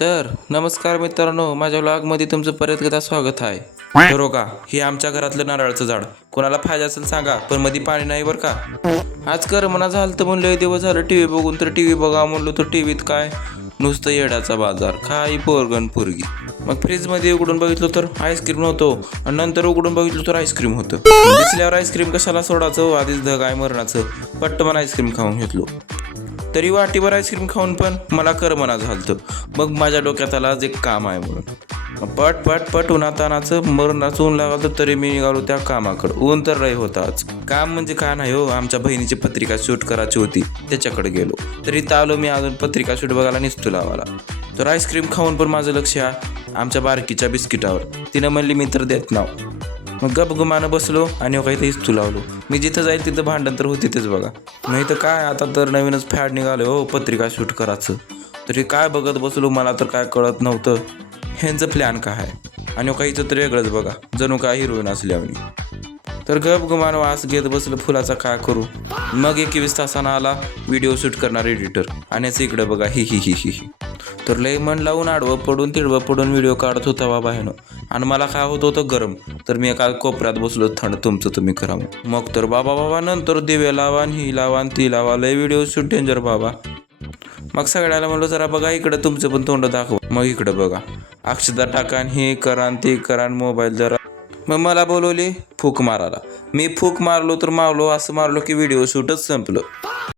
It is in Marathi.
तर नमस्कार मित्रांनो, माझ्या व्लॉगमध्ये तुमचं परत एकदा स्वागत आहे. तर का हे आमच्या घरातलं नारळाचं झाड. कोणाला पाहिजे असेल सांगा, पण मध्ये पाणी नाही बरं का. आज कर मना झालं तर म्हणलं दिवस झालं टी व्ही बघून, तर टी व्ही बघा म्हणलो तर टीव्हीत काय नुसतं येड्याचा बाजार, काही पोरगण पोरगी. मग फ्रीजमध्ये उघडून बघितलं तर आईस्क्रीम नव्हतो, आणि नंतर उघडून बघितलं तर आईस्क्रीम होतं. दिसल्यावर आईस्क्रीम कशाला सोडायचं, आधीच धग आहे मरणाचं. पट्टमन आईस्क्रीम खाऊन घेतलो. तरी वाटीभर आईस्क्रीम खाऊन पण मला करमना झालतं. मग माझ्या डोक्यात आला आज एक काम आहे म्हणून. पट पट पट उन्हातानाचं मरणाचं ऊन लागलं तरी मी निघालो त्या कामाकडं. ऊन तर रही होता आज. काम म्हणजे काय नाही हो, आमच्या बहिणीची पत्रिका शूट करायची होती, त्याच्याकडे गेलो. तरी इथं आलो मी अजून पत्रिका शूट बघायला निसतो लावाला. तर आईस्क्रीम खाऊन पण माझं लक्ष आमच्या बारकीच्या बिस्किटावर. तिनं म्हणली मी तर देत नाव. मग गपगुमानं बसलो आणि काही इस्तू लावलो. मी जिथं जाईल तिथं भांडण तर होतीच बघा. नाही तर काय, आता तर नवीनच फॅड निघालं हो पत्रिका शूट करायचं. तरी काय बघत बसलो, मला तर काय कळत नव्हतं ह्यांचं प्लॅन काय आहे. आणि काहीचं तर वेगळंच बघा, जणू काय हिरोईन असल्यावर. तर गपगुमान वास घेत बसलं फुलाचा काय करू. मग 21 तासानं आला व्हिडिओ शूट करणार एडिटर, आणि इकडं बघा ही ही ही ही. तर लय मन लावून आडवं पडून तिडवं पडून व्हिडिओ काढत होता बाबा ह्यानं. आणि मला काय होत होतं गरम, तर मी एका कोपऱ्यात बसलो, थंड तुमचं तुम्ही करा. मग तर बाबा नंतर दिवे लावा ही लावा ती लावा, लय व्हिडिओ शूट डेंजर बाबा. मग सगळ्याला म्हणलं जरा बघा इकडं तुमचं पण तोंड दाखव. मग इकडं बघा अक्षदा टाकान हे करान ते करान मोबाईल जरा. मग मला बोलवली फूक मारायला. मी फूक मारलो तर मारलो, असं मारलो की व्हिडिओ शूटच संपलं.